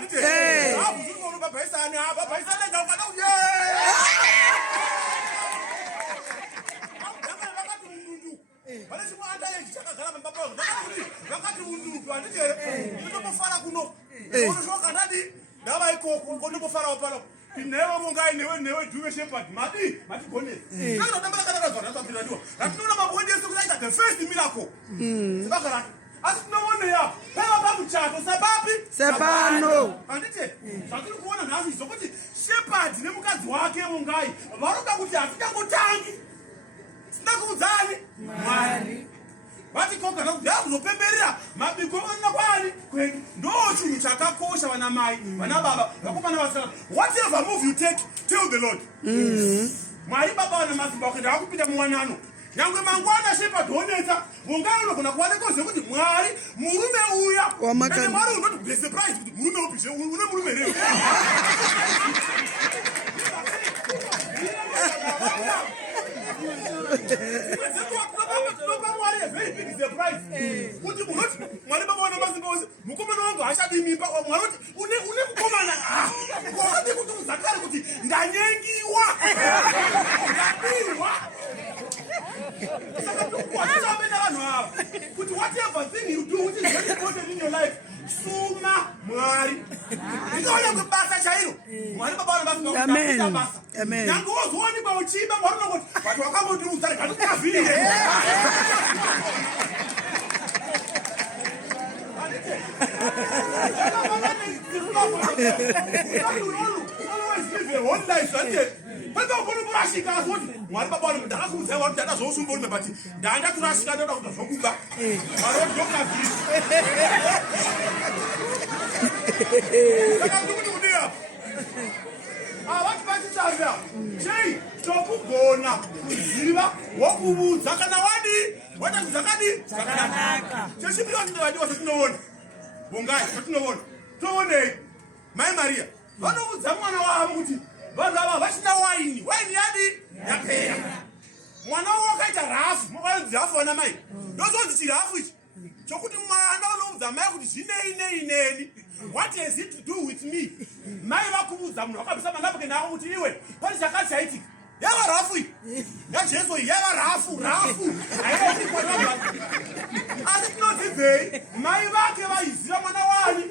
handiti hapo zuri babhaisani hapa babhaisani ngakana uye vakati undundu vane chimwe andayechi chakagara pambapa vakati undundu handiti ndombofara kuno onozvakandadi ndava ikoko ndombofarawo pano newe mungai newe Jewish shepherd mati gonesi kana ndamba kanakazwa nasapira ndiwa atinoona mabondeso kuita the first miracle sebakara asi tinoona ya pava pakuchato sapapi sepano handiti zvatiri kuona nhasi zvokuti shepherd nemukadzi wake mungai varoda kuti hatitangotangi sina kuudzani Mwari vati kokana kuti yakuzopemberera mabiko ona kwani kwedu ndo chinhu chakakosha vana mai vana baba vakomana vasana whatever move you take tell the Lord Mwari baba vana masimba wakenda vakupinda muwanano nyangwe mangwana shepherd onetsa mungai unogona kuwanekoze kuti Mwari murume uya ende Mwari unoti bless the price kuti murume upishe une murume reo very big surprise. Kuti munoti Mwari baba wana masimba ose mukomana wangu hashadi mimba Mwari kuti une mukomana wakati kuti uzakare kuti ndanyengiwa ndabiwa saka tukwatsabe navanhu ava kuti whatever thing you do which is very important in your life suma Mwari ndikaona kubasa chairo Mwari baba wana masimba amen amen nangu wozowanikwa uchiba Mwari unongoti vatu vakambotirudzare ngatikavhire Mwari baba wana ndakakuudza kuti ndakazousumbori but ndanga turasika ndoda kuti zvokuba Mwari ndokavhiri saka ndikuti kudiya avati vachitambira chei tokugona kuziva wokuudza kana wadi watati zvakanaka chechipiri vachindovadiwa chatinoona bongai chatinoona toonei mai Maria vanoudza mwana wavo kuti vanhu ava vachina waini yadi yapera mwana wavo wakaita rafu mokanzi hafu vana mai ndozonzi chirafu ichi chokuti mwana unoudza mai kuti zvinei what has it to do with me mai vakuudza munhu wakabvisa manapukeni ako kuti iwe pane chakati chaitika yava rafu iyi yajesu iyi yava rafu asi tinotibvei mai vake vaiziva mwana wani